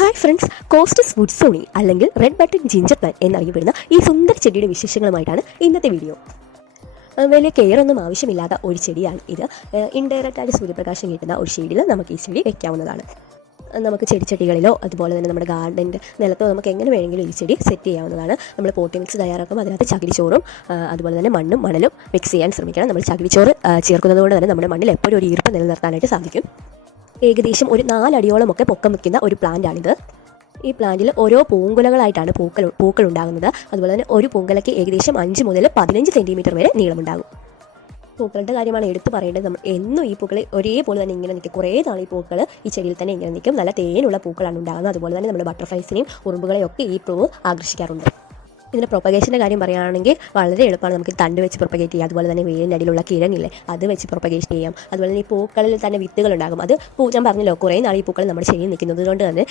Hi friends, costs വുഡ്സോണി അല്ലെങ്കിൽ red button ginger plant എന്നറിയപ്പെടുന്ന ഈ സുന്ദര ചെടിയുടെ വിശേഷങ്ങളുമായിട്ടാണ് ഇന്നത്തെ വീഡിയോ. വലിയ കെയർ ഒന്നും ആവശ്യമില്ലാത്ത ഒരു ചെടിയാണ് ഇത്. ഇൻഡയറക്റ്റായിട്ട് സൂര്യപ്രകാശം കിട്ടുന്ന ഒരു ഷെയ്ഡിൽ നമുക്ക് ഈ ചെടി വെക്കാവുന്നതാണ്. നമുക്ക് ചെടിച്ചട്ടികളിലോ അതുപോലെ തന്നെ നമ്മുടെ ഗാർഡൻ്റെ നിലത്തോ നമുക്ക് എങ്ങനെ വേണമെങ്കിലും ഈ ചെടി സെറ്റ് ചെയ്യാവുന്നതാണ്. നമ്മൾ പോട്ടി മിക്സ് തയ്യാറാക്കുമ്പോൾ അതിനകത്ത് ചകിരിച്ചോറും അതുപോലെ തന്നെ മണ്ണും മണലും മിക്സ് ചെയ്യാൻ ശ്രമിക്കണം. നമ്മൾ ചകിരിച്ചോറ് ചേർക്കുന്നത് കൊണ്ട് തന്നെ നമ്മുടെ മണ്ണിൽ എപ്പോഴും ഒരു ഈർപ്പം നിലനിർത്താനായിട്ട് സാധിക്കും. ഏകദേശം ഒരു 4 അടിയോളമൊക്കെ പൊക്കം വയ്ക്കുന്ന ഒരു പ്ലാന്റാണിത്. ഈ പ്ലാന്റിൽ ഓരോ പൂങ്കുലകളായിട്ടാണ് പൂക്കൾ ഉണ്ടാകുന്നത്. അതുപോലെ തന്നെ ഒരു പൂങ്കുലയ്ക്ക് ഏകദേശം 5 മുതൽ 15 സെൻറ്റിമീറ്റർ വരെ നീളമുണ്ടാകും. പൂക്കളുടെ കാര്യമാണ് എടുത്തു പറയേണ്ടത്. നമ്മൾ എന്നും ഈ പൂക്കൾ ഒരേപോലെ തന്നെ ഇങ്ങനെ നിൽക്കും. കുറേ നാൾ ഈ പൂക്കൾ ഈ ചെടിയിൽ തന്നെ ഇങ്ങനെ നിൽക്കും. നല്ല തേനുള്ള പൂക്കളാണ് ഉണ്ടാകുന്നത്. അതുപോലെ തന്നെ നമ്മുടെ ബട്ടർഫ്ലൈസിനെയും ഉറുമ്പുകളെയൊക്കെ ഈ പൂവ് ആകർഷിക്കാറുണ്ട്. ഇതിൻ്റെ പ്രൊപ്പഗേഷൻ്റെ കാര്യം പറയുകയാണെങ്കിൽ വളരെ എളുപ്പമാണ്. നമുക്ക് തണ്ട് വെച്ച് പ്രൊപ്പഗേറ്റ് ചെയ്യാം. അതുപോലെ തന്നെ വേരിൻ്റെ അടിയിലുള്ള കിഴങ്ങില്ലേ, അത് വെച്ച് പ്രൊപ്പഗേറ്റ് ചെയ്യാം. അതുപോലെ തന്നെ ഈ പൂക്കളിൽ തന്നെ വിത്തുകൾ ഉണ്ടാകും. അത് ഞാൻ പറഞ്ഞല്ലോ, കുറേ നാൾ ഈ പൂക്കൾ നമ്മുടെ ചെടിയിൽ നിൽക്കുന്നത് കൊണ്ട് തന്നെ